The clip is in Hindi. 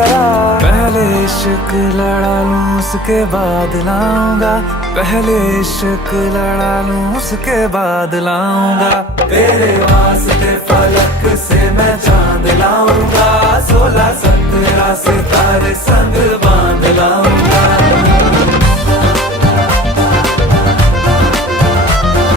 जरा। पहले इश्क लड़ा लूं उसके बाद लाऊंगा, पहले इश्क लड़ा लूं उसके बाद लाऊंगा। तेरे वास्ते फलक से मैं चांद लाऊंगा, 16 17 सितारे